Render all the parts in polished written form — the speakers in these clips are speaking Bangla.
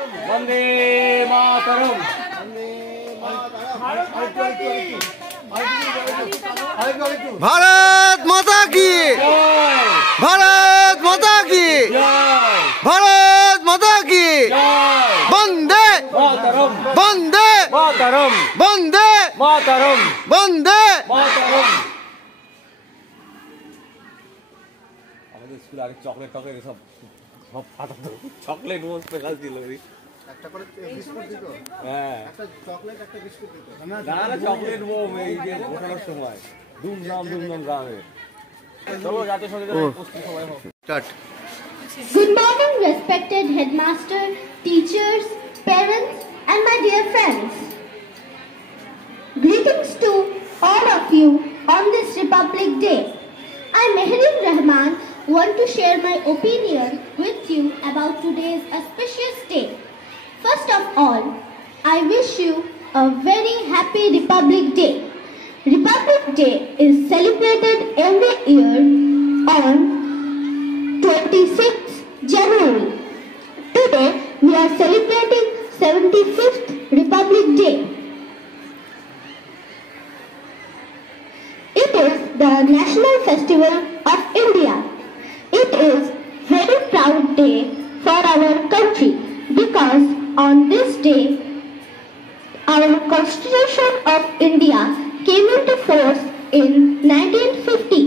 वंदे मातरम। भारत माता की, भारत माता की, भारत माता की, वंदे मातरम, वंदे मातरम, वंदे मातरम, वंदे मातरम। আমাদের স্কুলে আগে চকলেট টকলেট সব সব ফাটাতো, চকলেট মোস্ট স্পেশাল ছিল। একটা করে বিস্কুট দিত, হ্যাঁ একটা চকলেট একটা বিস্কুট দিত। না চকলেট বোম এই যে ঘোষণার সময় ধুমধাম গ্রামে। চলো যাতে সঙ্গে উপস্থিত সবাই হোক। Start. Good morning, respected headmaster, teachers, parents, and my dear friends. Greetings to all of you on this Republic Day. I, Mehreen Rahman, want to share my opinion with you about today's auspicious day. First of all, I wish you a very happy Republic Day. Republic Day is celebrated every year on 26th January. Today we are celebrating 75th Republic Day. It is the national festival of India. It is very proud day for our country because on this day our Constitution of India came into force in 1950.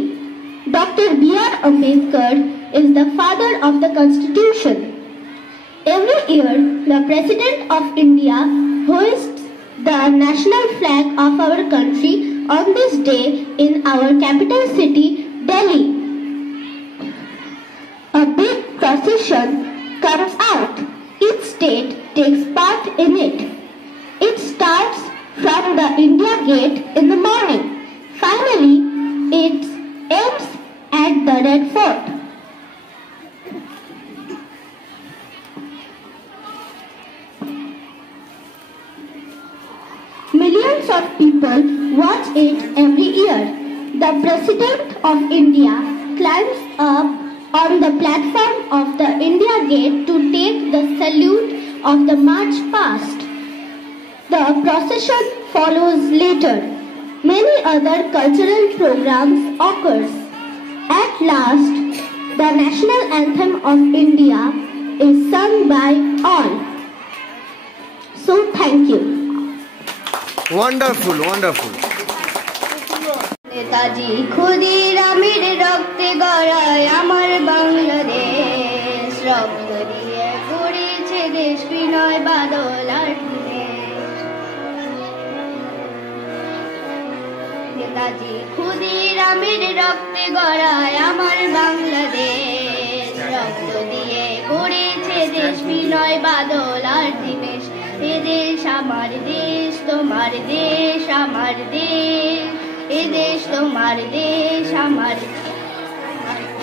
Dr. B.R. Ambedkar is the father of the Constitution. Every year, the President of India hoists the national flag of our country on this day in our capital city, Delhi. A big procession comes out. Each state takes part in it. It starts from the India Gate in the morning. Finally, it ends at the Red Fort. Millions of people watch it every year. The President of India climbs up on the platform of the India Gate to take the salute of the march past. The procession follows later. Many other cultural programs occurs. At last, the national anthem of India is sung by all. So thank you. Wonderful, wonderful. Netaji ক্ষুদিরামের রক্তে গড়ায় আমার বাংলাদেশ, রক্ত দিয়ে গড়েছে দেশ বিনয় বাদল আর দেশ। নেতাজি ক্ষুদিরামের রক্তে গড়ায় আমার বাংলাদেশ, রক্ত দিয়ে গড়েছে দেশ বিনয় বাদল আর দিবেশ। এ দেশ আমার দেশ, তোমার দেশ আমার দেশ, এ দেশ তোমার দেশ আমার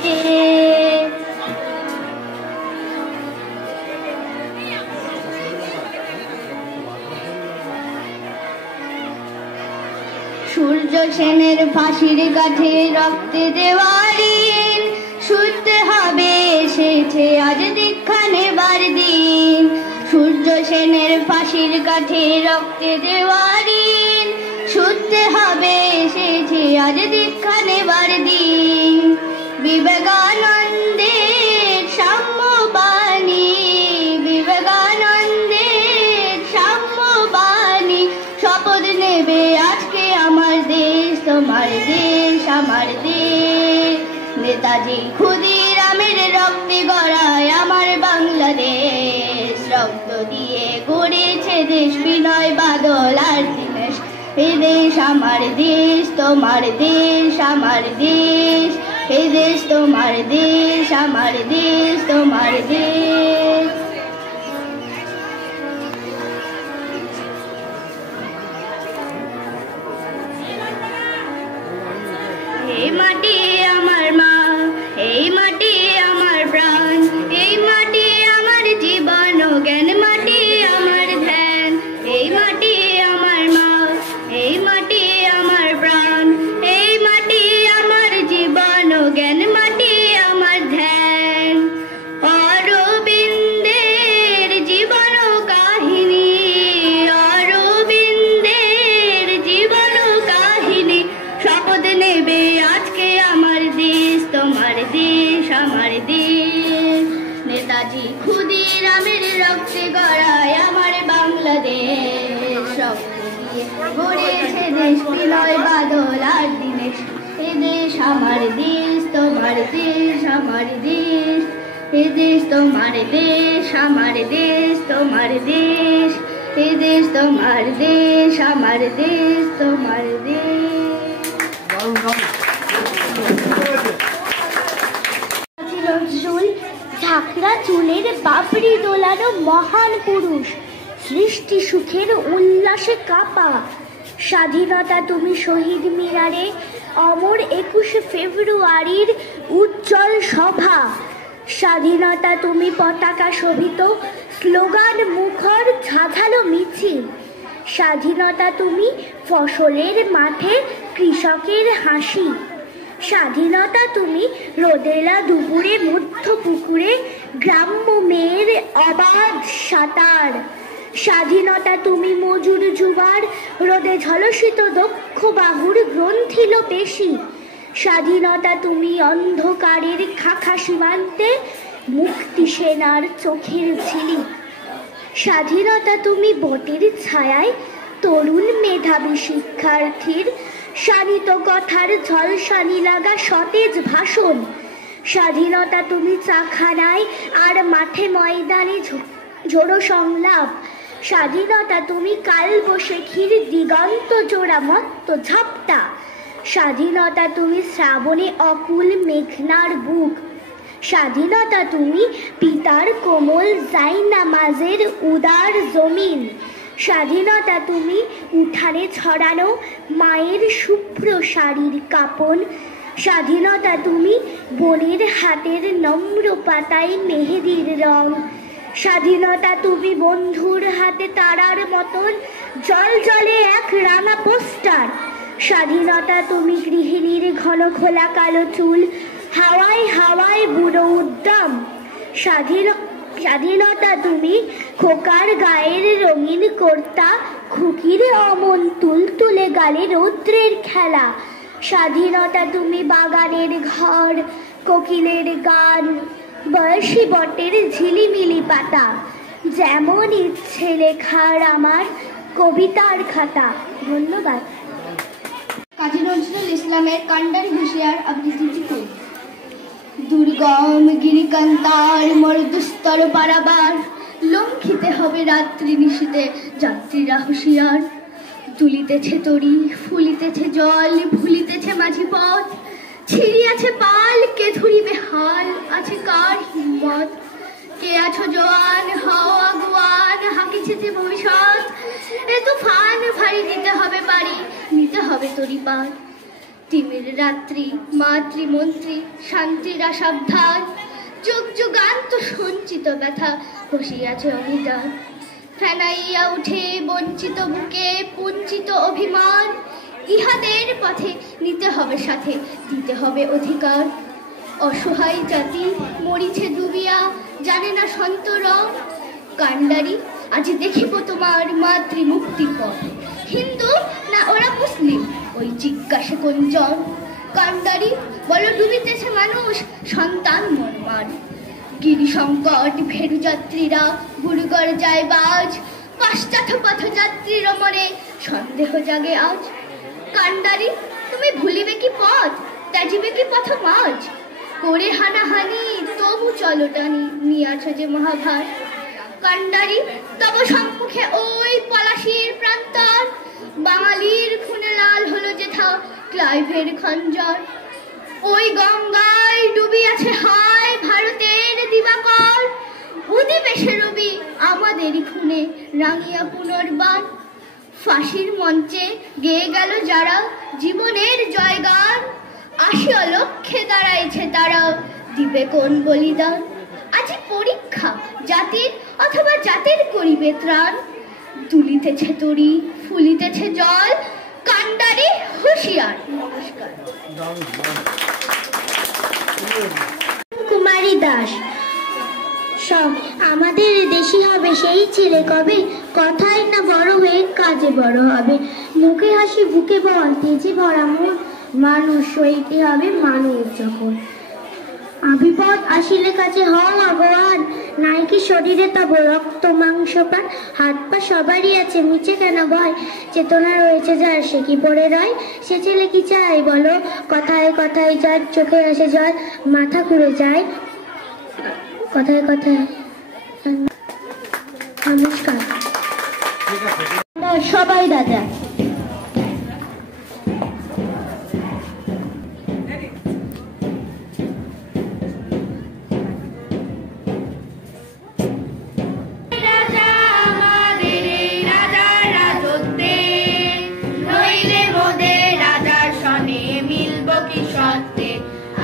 দেশ। সূর্য সেনের ফাঁসির কাঠে রক্তে দেওয়া ঋণ শুনতে হবে, এসেছে আজ দীক্ষা নেবার দিন। সূর্য সেনের ফাঁসির কাঠে রক্তে দেওয়া ঋণ শুনতে হবে, এসেছে আজ দীক্ষা নেবার দিন। বিবেকানন্দের সাম্যবাণী, বিবেকানন্দের সাম্যবাণী শপথ নেবে আজকে আমার দেশ, তোমার দেশ আমার দেশ। নেতাজি ক্ষুদিরামের রক্তে গড়ায় আমার বাংলাদেশ, রক্ত দিয়ে গড়েছে দেশ বিনয় বাদল আর দিনেশ। এ দেশ আমার দেশ, তোমার দেশ আমার দেশ, এ দেশ তোমার দেশ আমার দেশ, তোমার দেশ। এই মাটি আমার মা, এই মাটি আমার প্রাণ, এই মাটি আমার জীবন ও জ্ঞান, মাটি আমার ধ্যান। এই মাটি আমার মা, এই মাটি আমার প্রাণ, এই মাটি আমার জীবন ও জ্ঞান, মাটি আমার ধ্যান। অরবিন্দে রক্তে গড়ায় আমার বাংলাদেশ, রক্ত দিয়ে গড়েছে দেশ, বিনয় বাদল আর দিনেশ। এ দেশ আমার দেশ, তোমার দেশ আমার দেশ, এ দেশ তোমার দেশ, আমার দেশ তোমার দেশ, এ দেশ তোমার দেশ, আমার দেশ তোমার দেশ। নজরুল ঝাঁকড়া চুলের বাবরি দোলানো মহান পুরুষ, সৃষ্টি সুখের উল্লাসে কাপা। স্বাধীনতা তুমি শহীদ মিনারে অমর 21শে ফেব্রুয়ারির উজ্জ্বল সভা। স্বাধীনতা তুমি পতাকা শোভিত স্লোগান মুখর ঝাঁঝালো মিছিল। স্বাধীনতা তুমি ফসলের মাঠে কৃষকের হাসি। স্বাধীনতা তুমি রোদেলা দুপুরে মধ্য পুকুরে গ্রাম্য মেয়ের অবাধ সাঁতার। স্বাধীনতা তুমি মজুর যুবার রোদে ঝলসিত দক্ষ বাহুর গ্রন্থিল পেশি। স্বাধীনতা তুমি অন্ধকারের খাখা সীমান্তে মুক্তি সেনার চোখের ঝিলিক। স্বাধীনতা তুমি বটের ছায়ায় তরুণ মেধাবী শিক্ষার্থীর শানিত কথার ঝলসানি লাগা সতেজ ভাষণ। স্বাধীনতা তুমি চাখানায় আর মাঠে ময়দানে জোড়ো সংলাপ। স্বাধীনতা তুমি কালবৈশাখীর দিগন্ত জোড়া মত্ত ঝাপটা। স্বাধীনতা তুমি শ্রাবণে অকুল মেঘনার বুক। স্বাধীনতা তুমি পিতার কোমল জায়নামাজের উদার জমিন। স্বাধীনতা তুমি উঠানে ছড়ানো মায়ের শুভ্র শাড়ির কাপন। স্বাধীনতা তুমি বোনের হাতের নম্র পাতায় মেহেদির রং। স্বাধীনতা তুমি বন্ধুর হাতে তারার মতন জল জলে এক রাঙা পোস্টার। স্বাধীনতা তুমি গৃহিণীর ঘন খোলা কালো চুল হাওয়ায় হাওয়ায় বুড়ো উদ্যম। স্বাধীনতা তুমি খোকার গায়ের রঙিন কর্তা খুকির অমন তুলতুলে গালে রৌদ্রের খেলা। স্বাধীনতা তুমি বাগানের ঘর কোকিলের গান বয়সী বটের ঝিলিমিলি পাতা। যেমন ইচ্ছে লেখার আমার কবিতার খাতা। ধন্যবাদ। কাজী নজরুল ইসলামের কান্ডারি হুঁশিয়ার আবৃত্তি করি। দুর্গম গিরিকান্তার মরুদুস্তর পারাবার, লঙ্ঘিতে হবে রাত্রি নিশীতে যাত্রীরা হুঁশিয়ার। তুলিতেছে তরি ফুলিতেছে জল ভুলিতেছে মাঝি পথ, ছিড়িয়াছে পাল কে ধরিবে হাল আছে কার হিম্মত। কে আছো জোয়ান হও আগুয়ান হাঁকিছে যে ভবিষ্যৎ, এ তুফান ভারী দিতে হবে বাড়ি নিতে হবে তরি পার। তিমির রাত্রি মাতৃমন্ত্রী শান্তিরা সাবধান, যুগ যুগান্ত সঞ্চিত ব্যথা বসিয়াছে অভিযান। ফেনাইয়া উঠে বঞ্চিত বুকে পুঞ্চিত অভিমান, ইহাদের পথে নিতে হবে সাথে দিতে হবে অধিকার। অসহায় জাতি মরিছে ডুবিয়া জানে না সন্তরম, কান্ডারি আজ দেখিব তোমার মাতৃমুক্তির পথ। হিন্দু না ওরা মুসলিম ওই জিজ্ঞাসে কোনজন, কান্ডারি বলো ডুবিতেছে মানুষ সন্তান মরমান। গিরি সংকট ভেরু যাত্রীরা গুরুগড় যায় বাজ, পাশ্চাত্য পথযাত্রীর মনে সন্দেহ জাগে আজ। কান্ডারি তুমি ভুলিবে কি পথ ত্যাজিবে কি পথ মাঝ, করে হানাহানি তবু চলো টানি নিয়াছ যে মহাভার। কান্ডারি তব সম্মুখে ওই পলাশির প্রান্তর, বাঙালির খুনে লাল হলো যেথা ক্লাইভের খঞ্জর। ওই গঙ্গায় ডুবিয়াছে হায় ভারতের দিবাকর, উদিবেশে রবি আমাদেরই খুনে রাঙিয়া পুনর্বার। ফাঁসির মঞ্চে গেয়ে গেল যারা জীবনের জয়গান, আসিয়া লক্ষ্যে দাঁড়াইছে তারা দিবে কোন বলিদান। আজি পরীক্ষা জাতির অথবা জাতির করিবে ত্রাণ, তুলিতেছে তরি ফুলিতেছে জল কান্ডারি হুঁশিয়ার। নমস্কার। কুমারী দাস। আমাদের দেশি হবে সেই ছেলে কবে, কথায় না বড় হয়ে কাজে বড় হবে। মুখে হাসি বুকে বল তেজে ভরা মন, মানুষ হইতে হবে মানুষ যখন। বিপদ আসিলে কাছে হও ভগবান, নাই কি শরীরে তব রক্ত মাংস প্রাণ, হাত পা সবারই আছে নিচে কেন ভয়, চেতনা রয়েছে যার সে কি পড়ে রয়, সে ছেলে কি চাই বলো, কথায় কথায় যার চোখে আসে জল, মাথা ঘুরে যায় কথায় কথায়। নমস্কার। সবাই রাজা।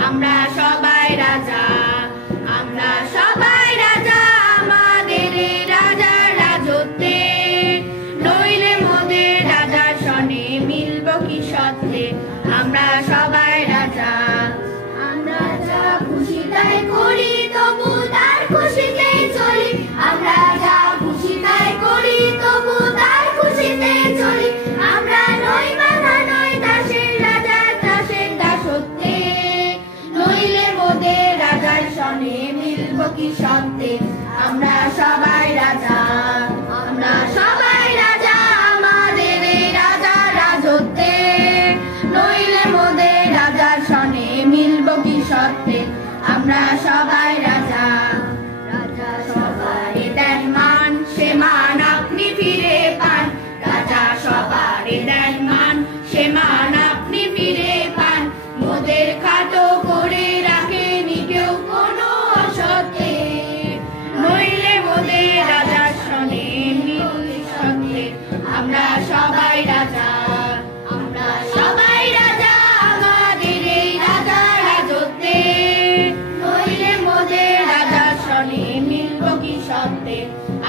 আমরা সবাই রাজা, আমরা সবাই রাজা, আমাদের রাজা রাজত্বে, নইলে মোদের রাজার সনে মিলব কি সত্ত্বে, আমরা সবাই রাজা। আমরা যা খুশি তাই করি তবু তার খুশিতে চলি, আমরা যা খুশি তাই করি তবু তার খুশিতে চলি, আমরা নই বাধা নই দাসের রাজা দাসের দাসত্বে, নইলে মোদের রাজার সনে মিলব কি সত্ত্বে, আমরা সবাই রাজা, আমরা সবাই রাজা, আমাদের রাজা রাজত্বে, নইলে মোদের রাজার সনে মিলব কি সত্ত্বে, আমরা সবাই রাজা। রাজা সবারে দেন মান, সে মান আপনি ফিরে পান, রাজা সবারে দেন মান, সে মান আপনি ফিরে পান, মোদের খাটো করে রাখেনি কেউ কোনো অসত্যে, নইলে মোদের রাজার সনে মিলবে সত্ত্বে, আমরা সবাই রাজা, আমরা সবাই রাজা, আমাদের এই রাজা রাজত্বে, নইলে মোদের রাজার সনে মিলব কি সত্ত্বে,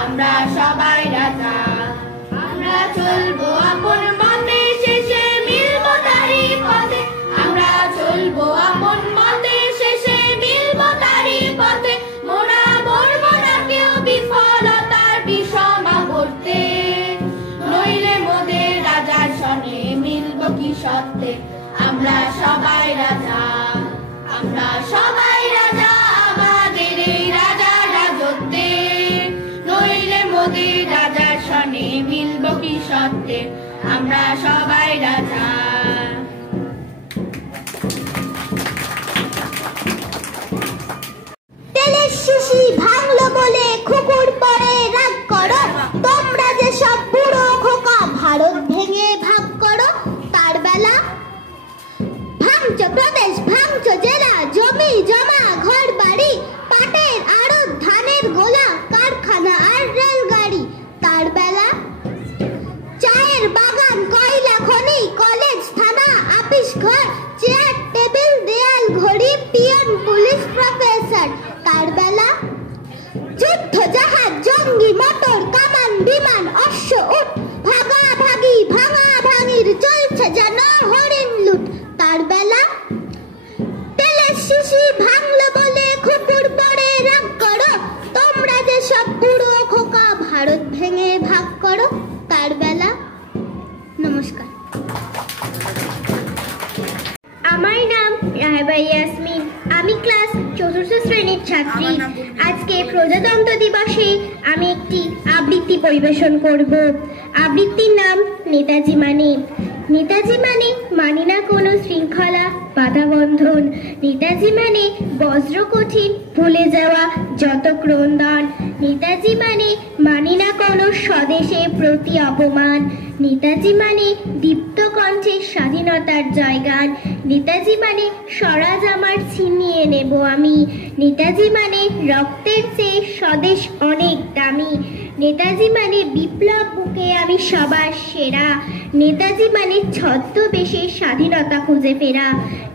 আমরা সবাই রাজা। আমরা চলবো আপন মতে শেষে মিলব তারি পথে, আমরা চলবো আপন মতে শেষে মিলব তারি পথে, মোরা মরব না কেউ বিফলতার বিষমা করতে, নইলে মোদের রাজার সনে মিলব কি সত্ত্বে, আমরা সবাই রাজা, আমরা সবাই রাজা, আমাদের এই রাজা রাজত্বে, নইলে মোদের রাজার সনে মিলব কি সত্ত্বে, আমরা সবাই রাজা। তেলের শিশি ভাঙলো বলে কুকুর পরে রাগ করো, তোমরা যে সব বুড়ো খোকা ভারত ভেঙে ভাগ করো, তার বেলা ভাঙছ প্রদেশ ভাঙছ জেলা, জমি জমা ঘর বাড়ি, পাটের আড়ত ধানের গোলা, কারখানা আর রেলগাড়ি, তার বেলা চায়ের বাগান কয়লা খনি, কলেজ থানা আপিস ঘর, চেয়ার টেবিল দেয়াল ঘড়ি, পিয়ন পুলিশ প্রফেসর, তার বেলা যুদ্ধ জাহাজ জঙ্গি মোটর কামান বিমান অশ্ব উট, ভাগা ভাগি ভাঙা ভাঙির চলছে যেন হরিণ লুট, তার বেলা তেলের শিশি ভাঙলো বলে কুকুর পরে রাগ করো, তোমরা যে সব বুড়ো খোকা ভারত ভেঙে ভাগ করো, তার বেলা। নমস্কার। আমার নাম রাহেবা ইয়াসমিন, আমি ক্লাস ৪র্থ শ্রেণীর ছাত্রী। আজকে প্রজাতন্ত্র দিবসে আমি একটি আবৃত্তি পরিবেশন করব। আবৃত্তির নাম নেতাজি মানে। নেতাজি মানে মানি না কোনো শৃঙ্খলা বাধা বন্ধন, নেতাজি মানে বজ্র কঠিন ভুলে যাওয়া যত ক্রন্দন, নেতাজি মানে মানি না কোনো স্বদেশের প্রতি অপমান, নেতাজি মানে দীপ্ত কণ্ঠে স্বাধীনতার জয়গান, নেতাজি মানে স্বরাজ আমার ছিনিয়ে নেব আমি, নেতাজি মানে রক্তের চেয়ে স্বদেশ অনেক দামি, নেতাজি মানে বিপ্লব বুকে আমি সবার সেরা, নেতাজি মানে ছদ্মবেশে স্বাধীনতা খুঁজে ফেরা,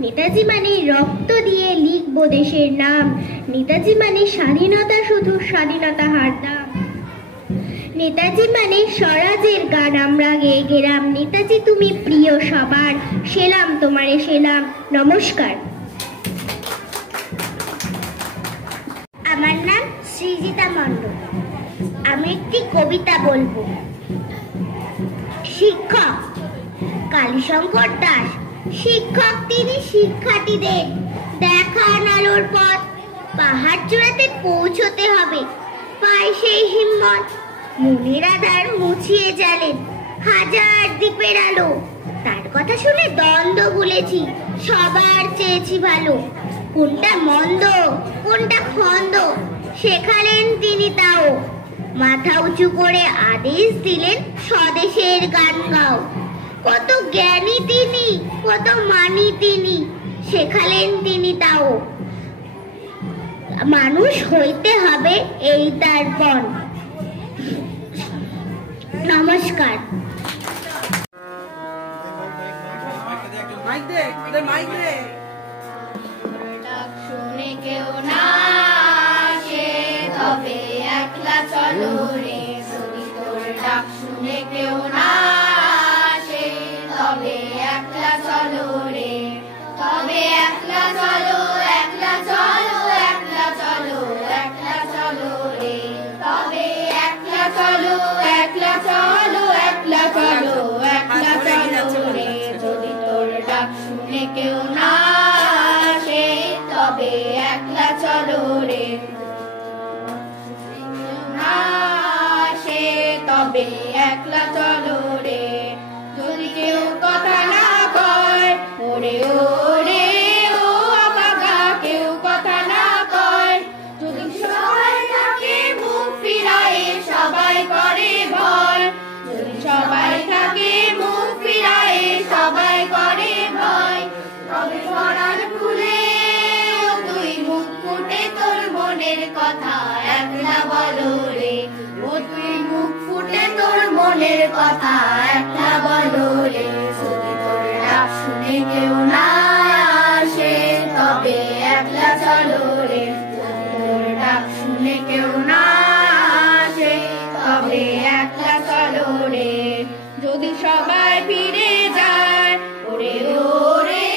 নেতাজি মানে রক্ত দিয়ে লিখব দেশের নাম, নেতাজি মানে স্বাধীনতা শুধু স্বাধীনতা হারদাম, নেতাজি মানে স্বরাজের গান আমরা গেয়ে গেলাম, নেতাজি তুমি প্রিয় সবার, সেলাম তোমারে সেলাম। নমস্কার। আমার নাম সৃজিতা মণ্ডল। আমি একটি কবিতা বলবো। শিক্ষক কালীশঙ্কর দাস, শিক্ষক তিনি শিক্ষার্থীদের দেখান আলোর পথ, পাহাড় চূড়াতে পৌঁছতে হবে, পাই সেই হিম্মত। মনের আধার মুছিয়ে জ্বালেন হাজার দ্বীপের আলো, তার কথা শুনে দ্বন্দ্ব ভুলেছি, সবার চেয়েছি ভালো। কোনটা মন্দ কোনটা খন্দ শেখালেন তিনি তাও, মাথা উঁচু করে আদেশ দিলেন স্বদেশের গান গাও। কত জ্ঞানী তিনি, কত মানি তিনি, শেখালেন তিনি তাও। মানুষ হইতে হবে এই তার পণ। নমস্কার। ডাক শুনে কেউ না আসে, তবে একলা চলো রে। যদি তোর ডাক শুনে কেউ না আসে, তবে একলা চলো রে। তবে একলা চলো, একলা চলো, একলা চলো, একলা চলো রে। তবে একলা চলো, একলা চলো, একলা চলো, একলা চলো রে। যদি তোর ডাক শুনে কেউ না আসে, তবে একলা চলো রে। না আসে, তবে একলা চলো রে। যদি কেউ কথা না কয়, ওরে ওরে ও অবাগা, কেউ কথা না কয়। যদি সবাই থাকে মুখ ফিরায়ে, সবাই করে ভয়। যদি সবাই থাকে মুখ ফিরায়ে, সবাই করে ভয়। তবে পরাণ খুলে ও তুই মুখ ফুটে তোর মনের কথা একলা বলো রে। ও তুই মুখ ফুটে তোর মনের কথা একলা বলো রে। যদি তোর ডাক শুনে কেউ না আসে, তবে একলা চলো রে। যদি তোর ডাক শুনে কেউ না আসে, তবে একলা চলো রে। যদি সবাই ফিরে যায়, ওরে ওরে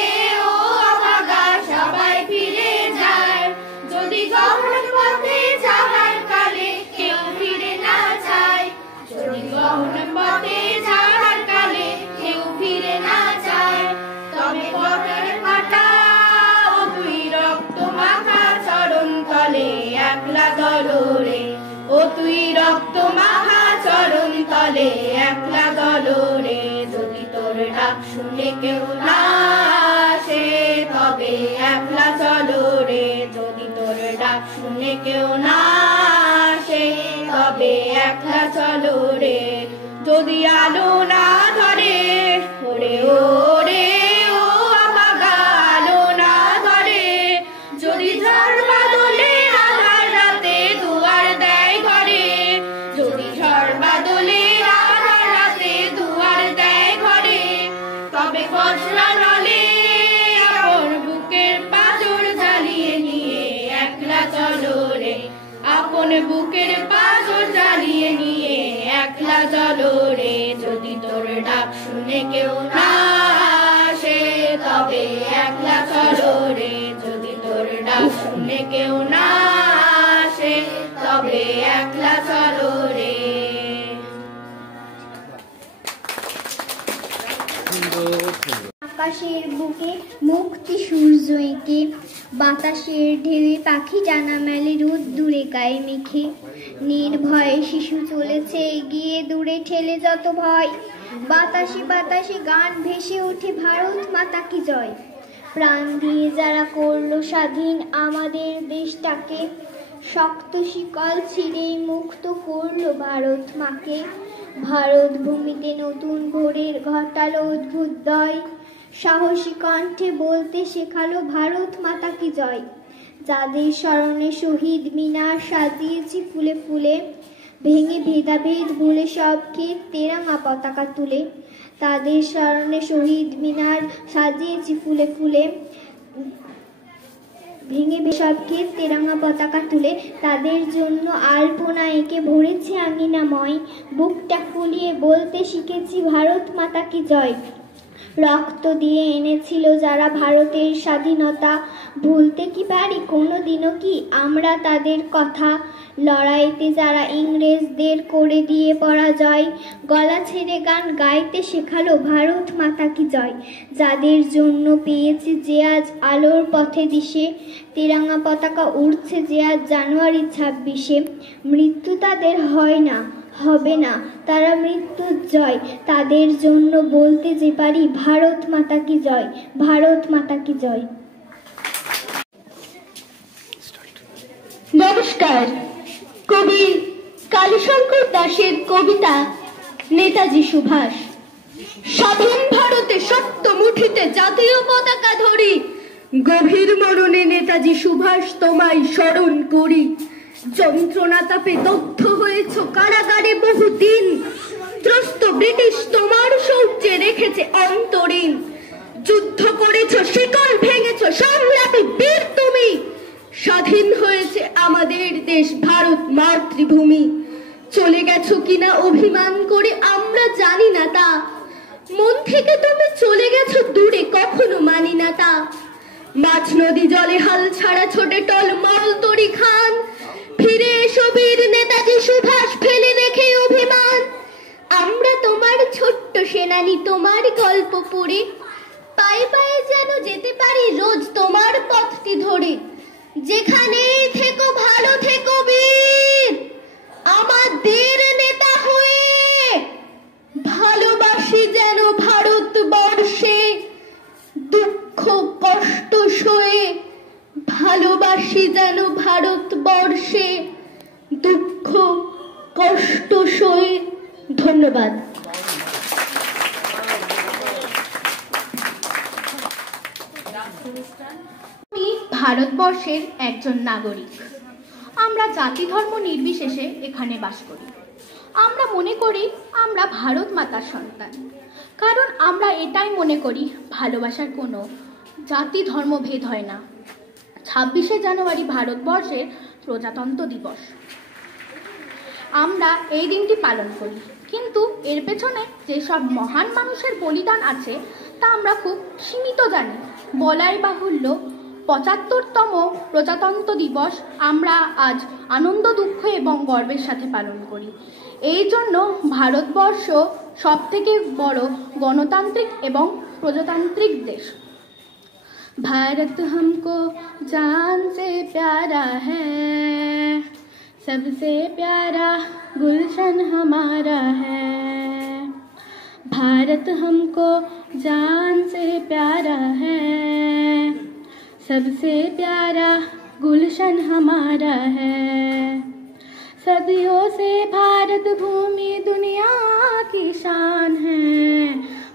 ও অভাগা, সবাই ফিরে যায়। যদি গহন পথে যাওয়ার কালে কেউ ফিরে না যায়, যদি গহন পথে যাওয়ার কালে কেউ ফিরে না যায়, তবে পথের কাটা ও তুই রক্ত মাখা চরণ তলে একলা দলো রে। ও তুই রক্ত মাখা চরণ তলে একলা দলো রে। যদি তোর ডাক শুনে কেউ না আসে, তবে একলা চলো রে। যদি তোর ডাক শুনে কেউ না আসে, তবে একলা চলো রে। যদি আলো না ধরে, ওরে ওরে ও অবাগা, আলো না ধরে। যদি ঝড় বাদলে আধার রাতে দুয়ার দেয় ঘরে, যদি ঝড় বাদলে আধার রাতে দুয়ার দেয় ঘরে, তবে ফসলা নলে আপন বুকের পাঁজর জ্বালিয়ে নিয়ে একলা চলো রে। আপন বুকের পাঁজর জ্বালিয়ে নিয়ে একলা চলো রে। যদি তোর ডাক শুনে কেউ না আসে, তবে একলা চলো রে। যদি তোর ডাক শুনে কেউ না আসে, তবে একলা চলো রে। আকাশের বুকে মুক্তি সূর্য এঁকে, বাতাসের ঢেউয়ে পাখি ডানা মেলে রোদ দূরে গায়ে মেখে। নির্ভয়ে শিশু চলেছে এগিয়ে, দূরে ঠেলে যত ভয়। বাতাসে বাতাসে গান ভেসে ওঠে ভারত মাতা কি জয়। প্রাণ দিয়ে যারা করলো স্বাধীন আমাদের দেশটাকে, শক্ত শিকল ছিঁড়ে মুক্ত করলো ভারত মাকে। ভারত ভূমিতে নতুন ভোরের ঘটালো অদ্ভুতদয়, সাহসী কণ্ঠে বলতে শেখালো ভারত মাতা কি জয়। যাদের স্মরণে শহীদ মিনার সাজিয়েছি ফুলে ফুলে, ভেঙে ভেদাভেদ ভুলে সবকে তেরাঙা পতাকা তুলে। তাদের স্মরণে শহীদ মিনার সাজিয়েছি ফুলে ফুলে, ভেঙে সবকে তেরাঙা পতাকা তুলে। তাদের জন্য আলপনা এঁকে ভরেছে আঙিনাময়, বুকটা ফুলিয়ে বলতে শিখেছি ভারত মাতা কি জয়। রক্ত দিয়ে এনেছিল যারা ভারতের স্বাধীনতা, ভুলতে কি পারি কোনোদিনও কি আমরা তাদের কথা। লড়াইতে যারা ইংরেজদের করে দিয়ে পরাজয়, গলা ছেড়ে গান গাইতে শেখালো ভারত মাতা কি জয়। যাদের জন্য পেয়েছে যে আজ আলোর পথে দিশে, তিরঙ্গা পতাকা উড়ছে যে আজ জানুয়ারি 26-এ। মৃত্যু তাদের হয় না, হবে না, তারা মৃত্যুর জয়। তাদের জন্য বলতে যে পারি ভারত মাতা কি জয়, ভারত মাতা কি জয়। নমস্কার। কবি কালীশঙ্কর দাশের কবিতা নেতাজি সুভাষ। স্বাধীন ভারতে শক্ত মুঠিতে জাতীয় পতাকা ধরি, গভীর মরণে নেতাজি সুভাষ তোমায় স্মরণ করি। যন্ত্রণা তাপে দগ্ধ হয়েছ কারাগারে বহুদিন, ত্রস্ত ব্রিটিশ তোমার শৌর্যে রেখেছে অন্তরীণ। যুদ্ধ করেছ, শিকল ভেঙেছ, সংগ্রামী বীর তুমি। স্বাধীন হয়েছে আমাদের দেশ ভারত মাতৃভূমি। চলে গেছো কিনা অভিমান করে আমরা জানি না তা, মন থেকে তুমি চলে গেছো দূরে কখনো মানি না তা। মাছ নদী জলে হাল ছাড়া ছোটে টলমল তরি খান, ফিরে এসো বীর নেতাজি সুভাষ ফেলে রেখে অভিমান। আমরা তোমার ছোট্ট সেনানী, তোমার গল্প পড়ে পায়ে পায়ে যেন যেতে পারি রোজ তোমার পথটি ধরে। যেখানেই থেকো ভালো থেকো বীর, আমাদের নেতা হয়ে। ভালোবাসি যেন ভারতবর্ষে, দুঃখ কষ্ট সয়ে। ভালোবাসি যেন ভারতবর্ষে, দুঃখ কষ্ট সয়ে। ধন্যবাদ। আমি ভারতবর্ষের একজন নাগরিক। আমরা জাতি ধর্ম নির্বিশেষে এখানে বাস করি। আমরা মনে করি আমরা ভারত মাতার সন্তান, কারণ আমরা এটাই মনে করি ভালোবাসার কোনো জাতি ধর্ম ভেদ হয় না। 26শে জানুয়ারি ভারতবর্ষের প্রজাতন্ত্র দিবস। আমরা এই দিনটি পালন করি, কিন্তু এর পেছনে যেসব মহান মানুষের বলিদান আছে তা আমরা খুব সীমিত জানি। বলাই বাহুল্য 75তম প্রজাতন্ত্র দিবস আমরা আজ আনন্দ, দুঃখ এবং গর্বের সাথে পালন করি। এই জন্য ভারতবর্ষ সবথেকে বড় গণতান্ত্রিক এবং প্রজাতান্ত্রিক দেশ। भारत हमको जान से प्यारा है, सबसे प्यारा गुलशन हमारा है। भारत हमको जान से प्यारा है, सबसे प्यारा गुलशन हमारा है। सदियों से भारत भूमि दुनिया की शान है,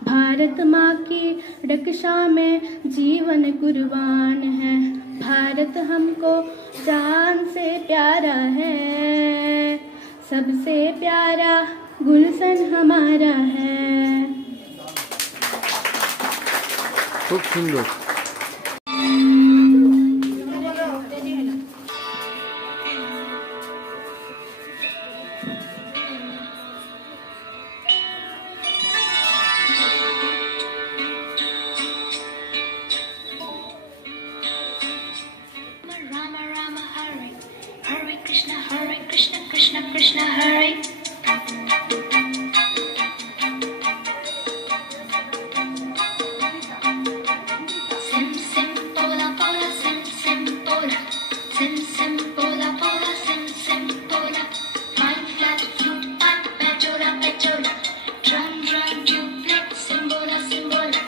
भारत माँ की रक्षा में जीवन कुर्बान है। भारत हमको जान से प्यारा है, सबसे प्यारा गुलशन हमारा है। खूब सुंदर। Krishna Hare. Sim sim pola pola sim sim pola, sim sim pola pola sim sim pola. My flat flute pipe pechola pechola, drum drum duplex simbola simbola.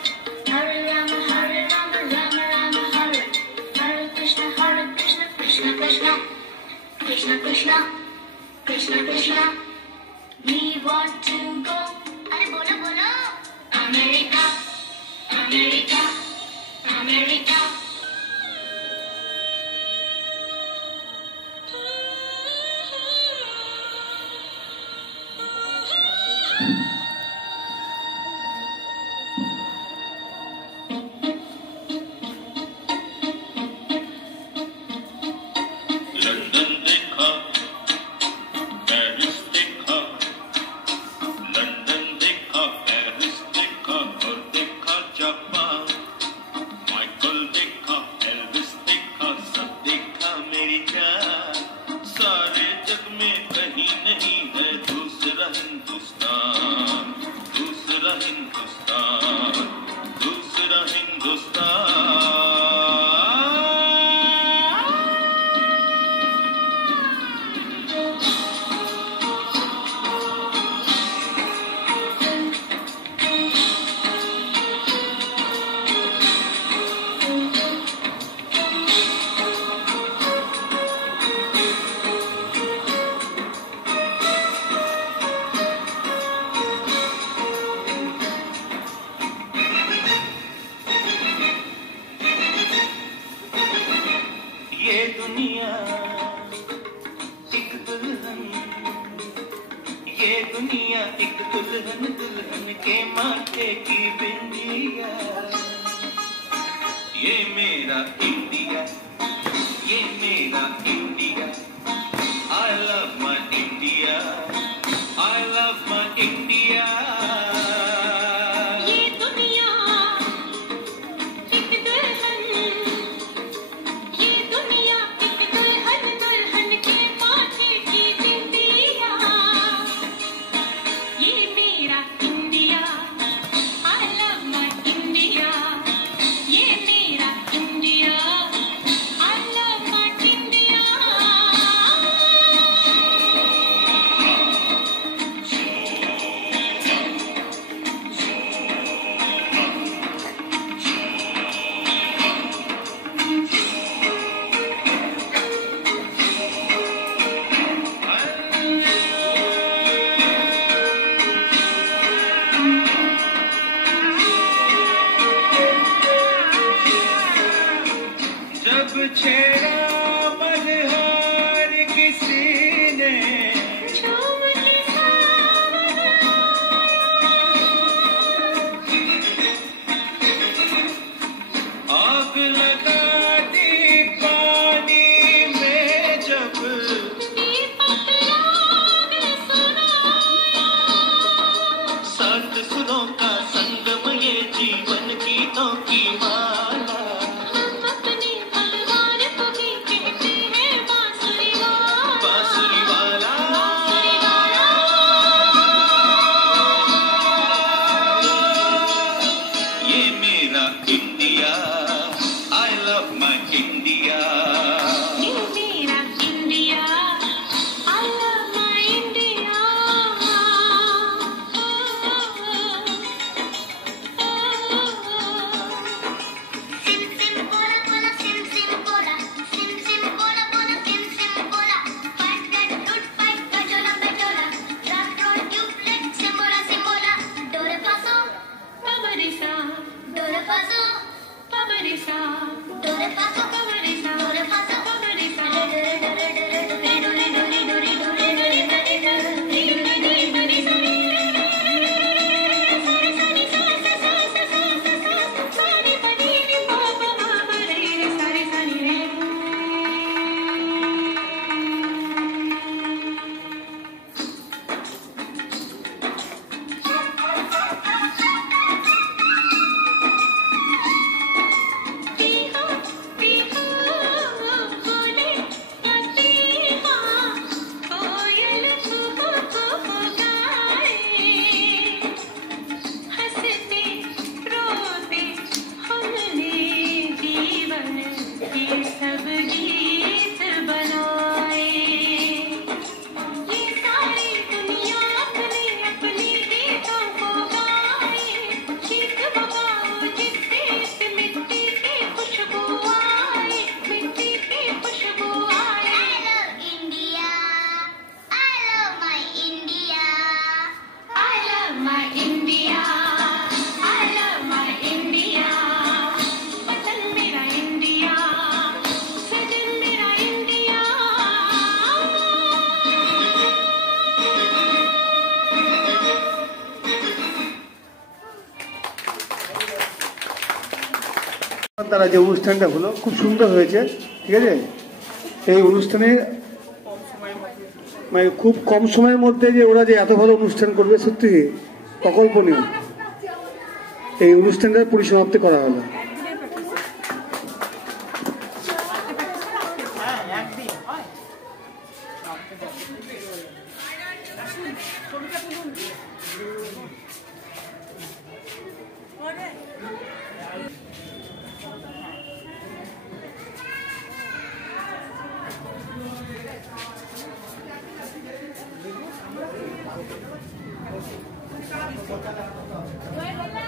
Hare Rama Hare Rama Rama Rama Hare, Hare Krishna Krishna Krishna, Krishna Krishna. Krishna Krishna, we want to go. Are bolo bolo. America, America, America. सारे ये दुनिया एक दुल्हन दुल्हन के माथे की बिंदिया ये मेरा इंडिया ये मेरा India I love my India I love my India ये दुनिया एक दुल्हन ये दुनिया एक दुल्हन दुल्हन के माथे की बिंदिया ये मेरा India I love my India ये मेरा India I love my India जब छेड़ा मल्हार किसी ने आग लगा दी पानी में जब सात सुरों का संगम ये जीवन गीतों की माला बांसुरी वाला ये मेरा India I love my India ये मेरा India I love my India सिम सिम बोला बोला सिम सिम बोला सिम सिम बोला बोला सिम सिम बोला फाइट दैट गुड फाइट बजोला बजोला ड्रम रोल ट्यूबलेट सिम्बोला सिम्बोला डोरे पासो पमरिसा डोरे पासो पमरिसा डोरे पासो पमरिसा डोरे पासो पमरिसा डोरे डोरे डोरे डोरे डोरे डोरे डोरे डोरे डोरे डोरे डोरे सारी पनीरी पापा मामा रे सारी सारी रे पीहा पीहा बोले पीहा कोयल कुहू गाए हंसते रोते हमने जीवन के सब गीत बनाए ये सारी दुनिया अपने अपने गीतों को गाए गीत बगाओ जिससे इस मिट्टी की खुशबू आए मिट्टी की खुशबू आए I love India I love my India I love my India I love my India वतन मेरा इंडिया सजन मेरा इंडिया তারা যে অনুষ্ঠানটা হলো খুব সুন্দর হয়েছে, ঠিক আছে। এই অনুষ্ঠানে মানে খুব কম সময়ের মধ্যে যে ওরা যে এত ভালো অনুষ্ঠান করবে সত্যি অকল্পনীয়। এই অনুষ্ঠানটার পরিসমাপ্তি করা হলো। Bueno,